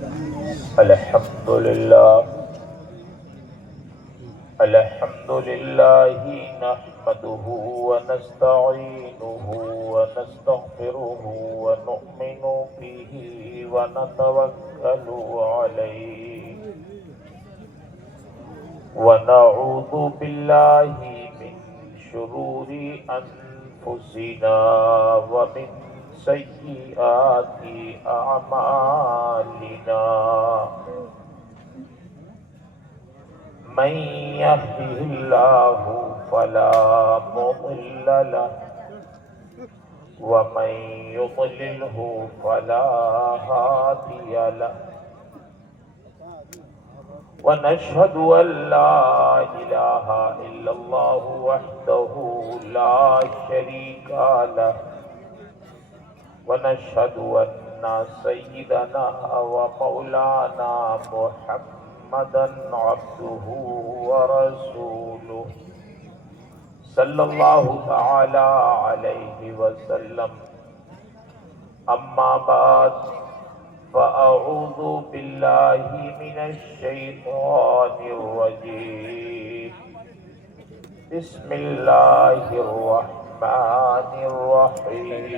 الحمد لله الحمد لله نحمده ونستعينه ونستغفره ونؤمن به ونتوكل عليه ونعوذ بالله من شرور أنفسنا ومن سيئات أعمالنا من يهده الله فلا مضل له ومن يضلله فلا هادي له ونشهد أن لا إله إلا الله وحده لا شريك له ونشهد أن سيدنا ومولانا محمدا عبده ورسوله صلى الله تعالى عليه وسلم أما بعد فأعوذ بالله من الشيطان الرجيم بسم الله الرحمن الرحيم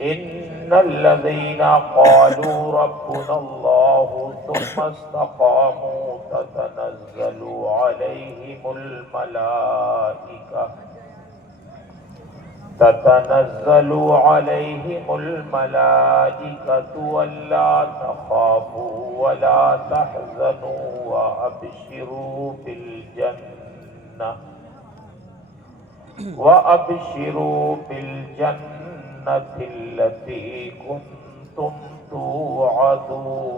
إن الذين قالوا ربنا الله ثم استقاموا تتنزل عليهم الملائكة ولا تخافوا ولا تحزنوا وأبشروا بالجنة التي كنتم توعدون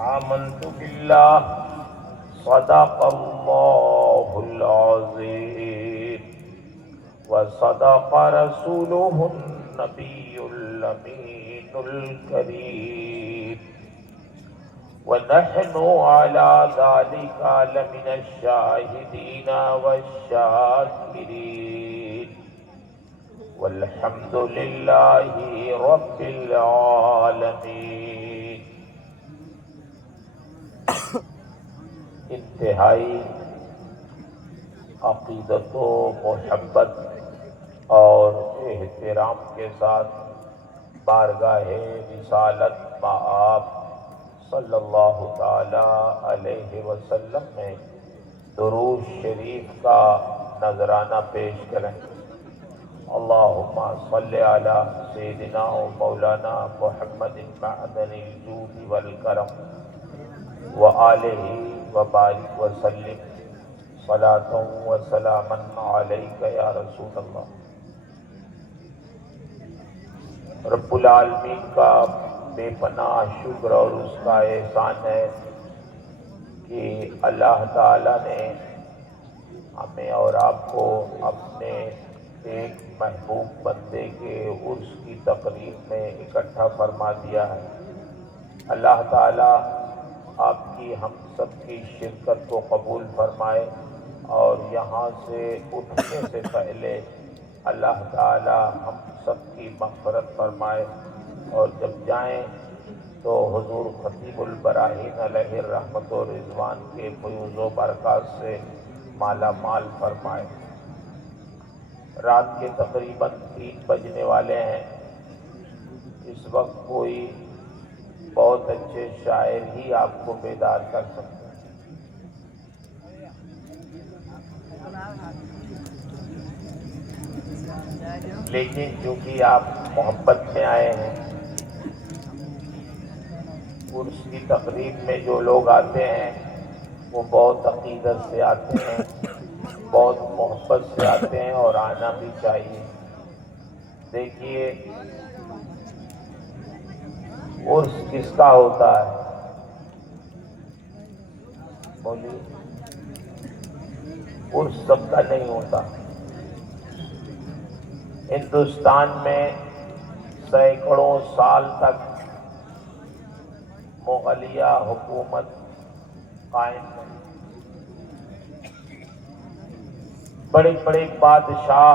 آمنت بالله صدق الله العظيم وصدق رسوله النبي الأمين الكريم ونحن على ذلك لمن الشاهدين والشاكرين والحمد لله رب العالمين. انتہائی عقیدت و محبت اور احترام کے ساتھ بارگاہ رسالت مآب صلی اللہ تعالی علیہ وسلم میں درود شریف کا نذرانہ پیش کریں. اللہم صلی علی سیدنا و مولانا محمد معدن الجود والکرم وآلہ وبارک وسلم صلاۃ وسلاما علیک یا رسول اللہ. رب العالمین کا بے پناہ شکر اور اس کا احسان ہے کہ اللہ تعالیٰ نے ہمیں اور آپ کو اپنے ایک محبوب بندے کے عرس کی تقریب میں اکٹھا فرما دیا ہے. اللہ تعالیٰ آپ کی ہم سب کی شرکت کو قبول فرمائے اور یہاں سے اٹھنے سے پہلے اللہ تعالیٰ ہم سب کی مغفرت فرمائے اور جب جائیں تو حضور خطیب البراہین علیہ الرحمت و رضوان کے فیوز و برکات سے مالا مال فرمائے. رات کے تقریباً 3 بجنے والے ہیں. اس وقت کوئی بہت اچھے شاعر ہی آپ کو بیدار کر سکتے ہیں. لیکن چونکہ آپ محبت میں آئے ہیں، عرس کی تقریب میں جو لوگ آتے ہیں وہ بہت عقیدت سے آتے ہیں، بہت محبت سے آتے ہیں اور آنا بھی چاہیے. دیکھیے عرس کس کا ہوتا ہے؟ بولیے. عرس سب کا نہیں ہوتا. ہندوستان میں سینکڑوں سال تک مغلیہ حکومت قائم رہی. بڑے بڑے بادشاہ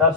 10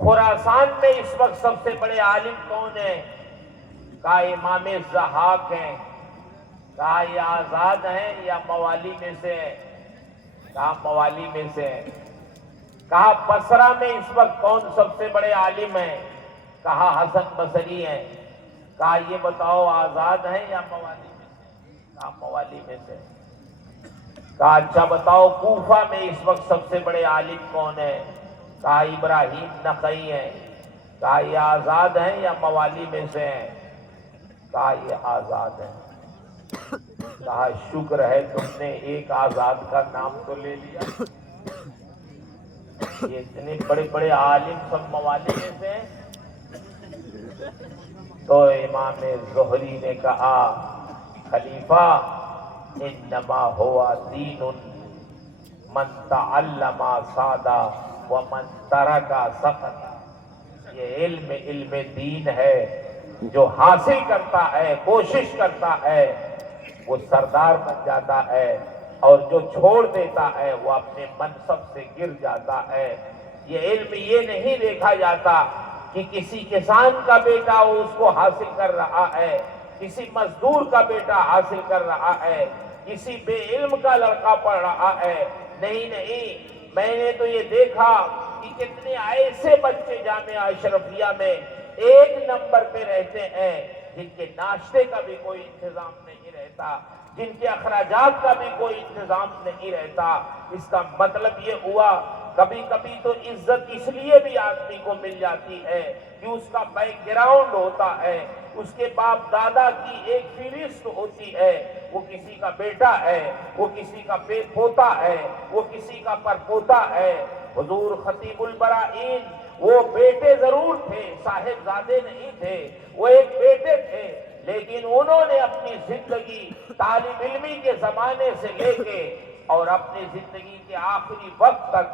خراسان میں اس وقت سب سے بڑے عالم کون ہیں؟ کہا امام ضحاک ہیں۔ کہا یہ آزاد ہیں یا موالی میں سے ہیں؟ کہا موالی میں سے ہیں۔ کہا بصرہ میں اس وقت کون سب سے بڑے عالم ہیں؟ کہا حسن بصری ہیں۔ کہا یہ بتاؤ آزاد ہیں یا موالی میں سے؟ کہا موالی میں سے۔ کہا اچھا بتاؤ کوفہ میں اس وقت سب سے بڑے عالم کون ہیں؟ کہا ابراہیم نخعی ہیں۔ کہا یہ آزاد ہیں یا موالی میں سے ہیں؟ کہا یہ آزاد ہیں۔ کہا شکر ہے تم نے ایک آزاد کا نام تو لے لیا، یہ اتنے بڑے بڑے عالم سب موالی میں سے ہیں۔ تو امام زہری نے کہا خلیفہ انما ہوا دین من تعلم سادہ ومن ترک سقط۔ یہ علم دین ہے، جو حاصل کرتا ہے کوشش کرتا ہے وہ سردار بن جاتا ہے، اور جو چھوڑ دیتا ہے وہ اپنے منصب سے گر جاتا ہے۔ یہ علم یہ نہیں دیکھا جاتا کہ کسی کسان کا بیٹا اس کو حاصل کر رہا ہے، کسی مزدور کا بیٹا حاصل کر رہا ہے، کسی بے علم کا لڑکا پڑھ رہا ہے۔ نہیں نہیں، میں نے تو یہ دیکھا کہ کتنے ایسے بچے جامعہ اشرفیہ میں ایک نمبر پہ رہتے ہیں جن کے ناشتے کا بھی کوئی انتظام نہیں رہتا، جن کے اخراجات کا بھی کوئی انتظام نہیں رہتا۔ اس کا مطلب یہ ہوا کبھی کبھی تو عزت اس لیے بھی آدمی کو مل جاتی ہے کہ اس کا بیک گراؤنڈ ہوتا ہے، اس کے باپ دادا کی ایک فہرست ہوتی ہے، وہ کسی کا بیٹا ہے، وہ کسی کا پوتا ہے، وہ کسی کا پرپوتا ہے۔ حضور خطیب البرائین وہ بیٹے ضرور تھے، صاحبزادے نہیں تھے، وہ ایک بیٹے تھے، لیکن انہوں نے اپنی زندگی طالب علمی کے زمانے سے لے کے اور اپنی زندگی کے آخری وقت تک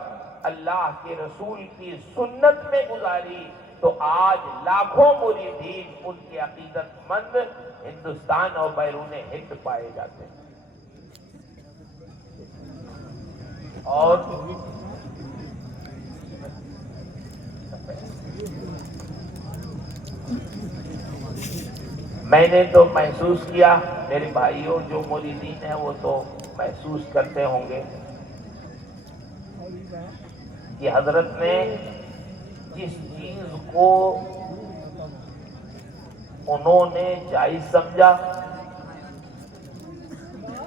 اللہ کے رسول کی سنت میں گزاری، تو آج لاکھوں مریدین ان کے عقیدت مند ہندوستان اور بیرون ہند پائے جاتے ہیں۔ اور میں نے تو محسوس کیا، میرے بھائیوں جو مریدین ہیں وہ تو محسوس کرتے ہوں گے کہ حضرت نے جس چیز کو انہوں نے جائز سمجھا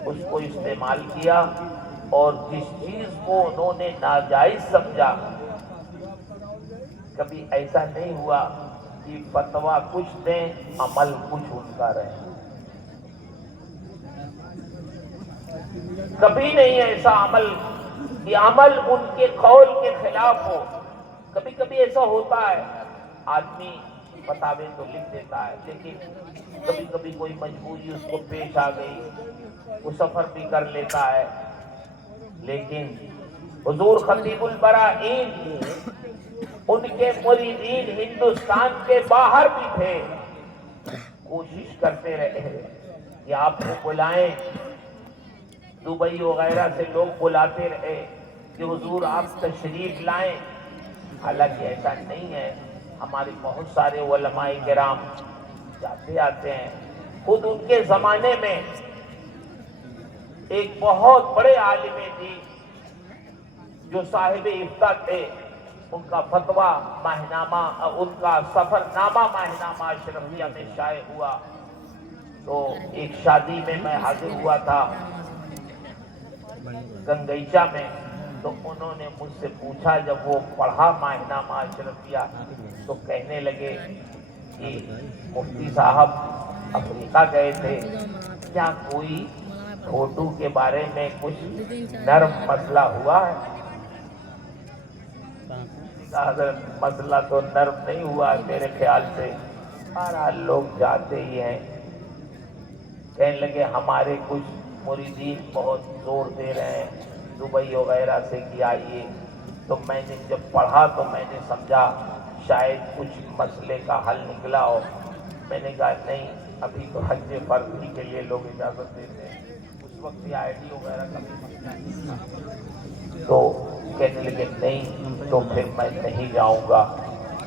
اس کو استعمال کیا، اور جس چیز کو انہوں نے ناجائز سمجھا کبھی ایسا نہیں ہوا کہ فتویٰ کچھ دیں عمل کچھ ان کا رہے۔ کبھی نہیں ایسا عمل کہ عمل ان کے قول کے خلاف ہو۔ کبھی کبھی ایسا ہوتا ہے آدمی فتاوے تو لکھ دیتا ہے، لیکن کبھی کبھی کوئی مجبوری اس کو پیش آ گئی، وہ سفر بھی کر لیتا ہے۔ لیکن حضور خطیب البرائین ان کے مریدین ہندوستان کے باہر بھی تھے، کوشش کرتے رہے کہ آپ کو بلائیں، دبئی وغیرہ سے لوگ بلاتے رہے کہ حضور آپ تشریف لائیں۔ حالانکہ ایسا نہیں ہے، ہمارے بہت سارے علماء کرام جاتے آتے ہیں۔ خود ان کے زمانے میں ایک بہت بڑے عالم دین جو صاحب افتاء تھے، ان کا فتویٰ ماہنامہ، ان کا سفر نامہ ماہنامہ اشرفیہ میں شائع ہوا۔ تو ایک شادی میں میں حاضر ہوا تھا گنگیچہ میں، تو انہوں نے مجھ سے پوچھا، جب وہ پڑھا ماہنامہ اشرفیہ تو کہنے لگے کہ مفتی صاحب افریقہ گئے تھے، کیا کوئی فوٹو کے بارے میں کچھ نرم مسئلہ ہوا ہے؟ حضرت مسئلہ تو نرم نہیں ہوا ہے میرے خیال سے، بہرحال لوگ جاتے ہی ہیں۔ کہنے لگے ہمارے کچھ مریدین بہت زور دے رہے ہیں دبئی وغیرہ سے کہ آئیے، تو میں نے جب پڑھا تو میں نے سمجھا شاید کچھ مسئلے کا حل نکلا ہو۔ میں نے کہا نہیں، ابھی تو حج فرضی کے لیے لوگ اجازت دیتے ہیں، اس وقت یہ آئی ڈی وغیرہ کا بھی مسئلہ نہیں تھا۔ تو کہنے لگے نہیں تو پھر میں نہیں جاؤں گا۔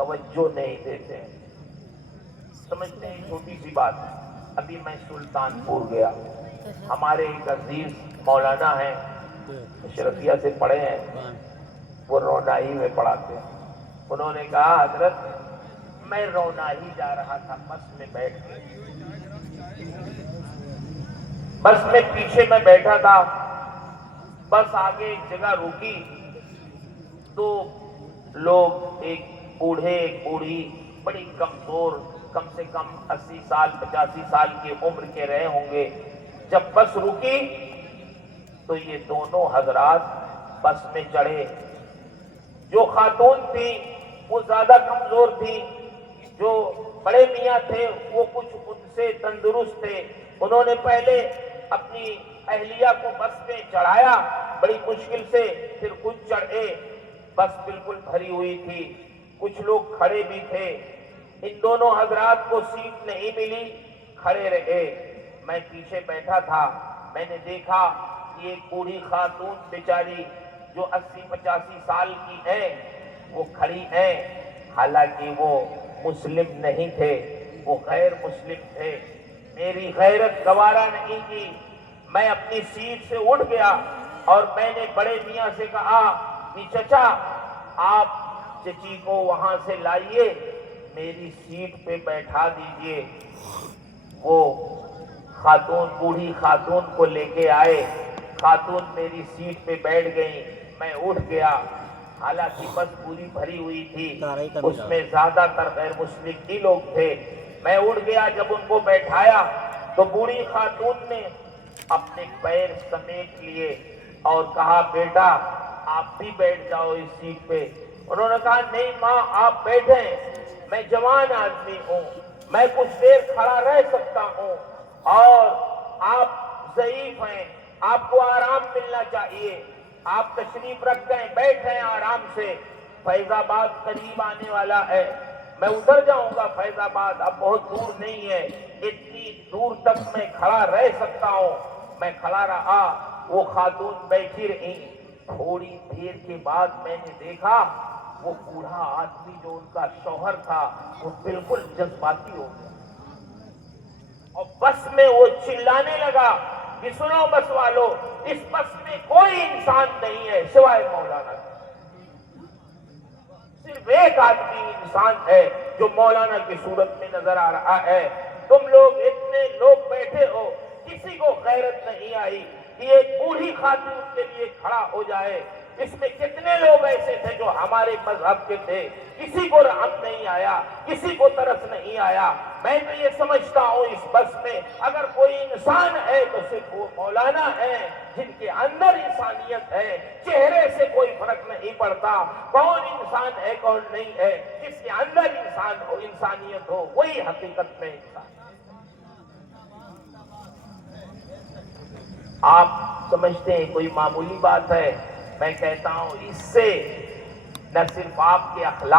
توجہ نہیں دیتے ہیں، سمجھتے ہیں چھوٹی سی بات۔ ابھی میں سلطان پور گیا، ہمارے ایک عزیز مولانا ہیں، اشرفیہ سے پڑھے ہیں، وہ رونائی میں پڑھاتے ہیں۔ انہوں نے کہا حضرت میں رونائی جا رہا تھا بس میں بیٹھ کے، بس میں پیچھے میں بیٹھا تھا، بس آگے ایک جگہ رکی تو لوگ، ایک بوڑھے ایک بوڑھی بڑی کمزور، کم سے کم 80 سال 85 سال کی عمر کے رہے ہوں گے، جب بس رکی تو یہ دونوں حضرات بس میں چڑھے۔ جو خاتون تھی وہ زیادہ کمزور تھی، جو بڑے میاں تھے وہ کچھ ان سے تندرست تھے۔ انہوں نے پہلے اپنی اہلیہ کو بس میں چڑھایا بڑی مشکل سے، پھر خود چڑھے۔ بس بالکل بھری ہوئی تھی، کچھ لوگ کھڑے بھی تھے۔ ان دونوں حضرات کو سیٹ نہیں ملی، کھڑے رہے۔ میں پیچھے بیٹھا تھا، میں نے دیکھا یہ بوڑھی خاتون بیچاری جو 80-85 سال کی ہیں وہ کھڑی ہیں، حالانکہ وہ مسلم نہیں تھے، وہ غیر مسلم تھے۔ میری غیرت گوارا نہیں کی، میں اپنی سیٹ سے اٹھ گیا اور میں نے بڑے میاں سے کہا کہ چچا آپ چچی کو وہاں سے لائیے، میری سیٹ پہ بیٹھا دیجئے۔ وہ خاتون، بوڑھی خاتون کو لے کے آئے، خاتون میری سیٹ پہ بیٹھ گئی، میں اٹھ گیا۔ حالانکہ بس پوری بھری ہوئی تھی، اس میں زیادہ تر غیر مسلم ہی لوگ تھے۔ میں اٹھ گیا، جب ان کو بیٹھایا تو بوڑھی خاتون نے اپنے پیر سمیٹ لیے اور کہا بیٹا آپ بھی بیٹھ جاؤ اس سیٹ پہ۔ انہوں نے کہا نہیں ماں آپ بیٹھیں، میں جوان آدمی ہوں، میں کچھ دیر کھڑا رہ سکتا ہوں، اور آپ ضعیف ہیں، آپ کو آرام ملنا چاہیے، آپ تشریف رکھ گئے، بیٹھیں آرام سے، فیض آباد قریب آنے والا ہے، میں ادھر جاؤں گا فیض آباد، اب بہت دور نہیں ہے، اتنی دور تک میں کھڑا رہ سکتا ہوں۔ میں کھڑا رہا، وہ خاتون بیٹھی رہی۔ تھوڑی دیر کے بعد میں نے دیکھا وہ بوڑھا آدمی جو ان کا شوہر تھا وہ بالکل جذباتی ہو گیا اور بس میں وہ چلانے لگا کہ سنو بس والو، اس بس میں کوئی انسان نہیں ہے سوائے مولانا، صرف ایک آدمی انسان ہے جو مولانا کی صورت میں نظر آ رہا ہے۔ تم لوگ اتنے لوگ بیٹھے ہو، کسی کو غیرت نہیں آئی کہ ایک بوڑھی خاتون کے لیے کھڑا ہو جائے۔ اس میں کتنے لوگ ایسے تھے جو ہمارے مذہب کے تھے، کسی کو رحم نہیں آیا، کسی کو ترس نہیں آیا۔ میں تو یہ سمجھتا ہوں اس بس میں اگر کوئی انسان ہے تو صرف وہ مولانا ہے جن کے اندر انسانیت ہے، چہرے سے کوئی فرق نہیں پڑتا کون انسان ہے کون نہیں ہے، جس کے اندر انسان ہو، انسانیت ہو، وہی حقیقت میں انسان۔ آپ سمجھتے ہیں کوئی معمولی بات ہے، میں کہتا ہوں اس سے نہ صرف آپ کے اخلاق